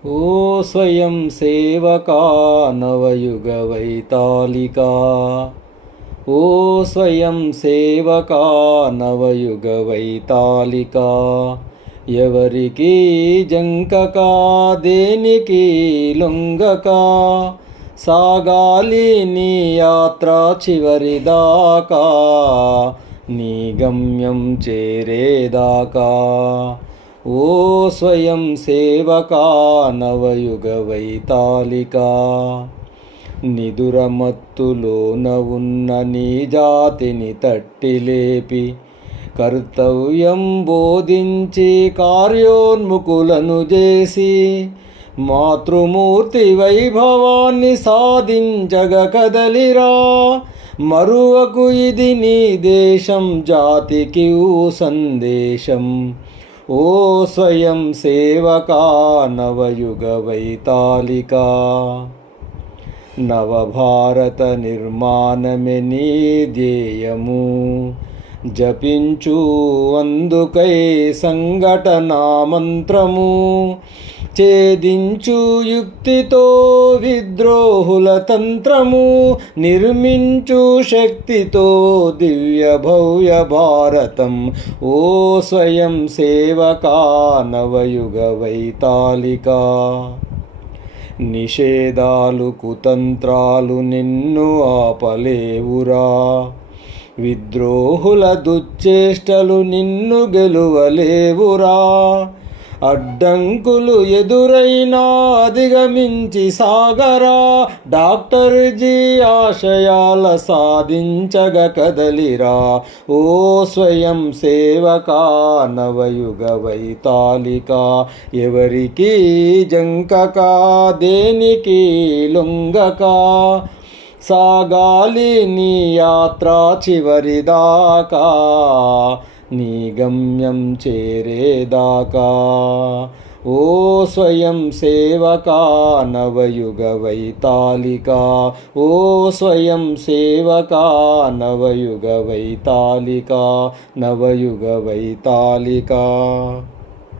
ओ स्वयं सेवका नवयुग वैतालिका। ओ स्वयं सेवका नवयुग वैतालिका। ఎవరికి జంకక దేనికి లొంగక సాగాలి నీ యాత్ర చివరిదాకా నీ గమ్యం చేరేదాకా. ఓ స్వయం సేవకా నవయుగ వైతాళికా. నిదురమత్తులోన ఉన్న నీ జాతిని తట్టిలేపి కర్తవ్యం బోధించి కార్యోన్ముఖులను చేసి మాతృమూర్తి వైభవాన్ని సాధించగ కదలిరా. మరువకు ఇది నీ దేశం, జాతికి సందేశం. ఓ స్వయం సేవకా నవయుగ వైతాళికా. నవభారత నిర్మాణమే నీ ధ్యేయము, జపించు అందుకై సంఘటనా మంత్రము. ఛేదించు యుక్తితో విద్రోహుల తంత్రము, నిర్మించు శక్తితో దివ్య భవ్య భారతం. ఓ స్వయం సేవకా నవయుగ వైతాళికా. నిషేధాలు కుతంత్రాలు నిన్ను ఆపలేవురా, విద్రోహుల దుశ్చేష్టలు నిన్ను గెలువలేవురా. అడ్డంకులు ఎదురైనా అధిగమించి సాగరా. డాక్టర్ జీ ఆశయాల సాధించగ కదలిరా. ఓ స్వయం సేవకా నవయుగ వైతాళికా. ఎవరికి జంకక దేనికి లొంగక సాగాలి నీ యాత్ర చివరిదాకా నీ గమ్యం చేరేదాకా. ఓ స్వయం సేవకా నవయుగ వైతాళికా. ఓ స్వయం సేవకా నవయుగ వైతాళికా. నవయుగ వైతాళికా.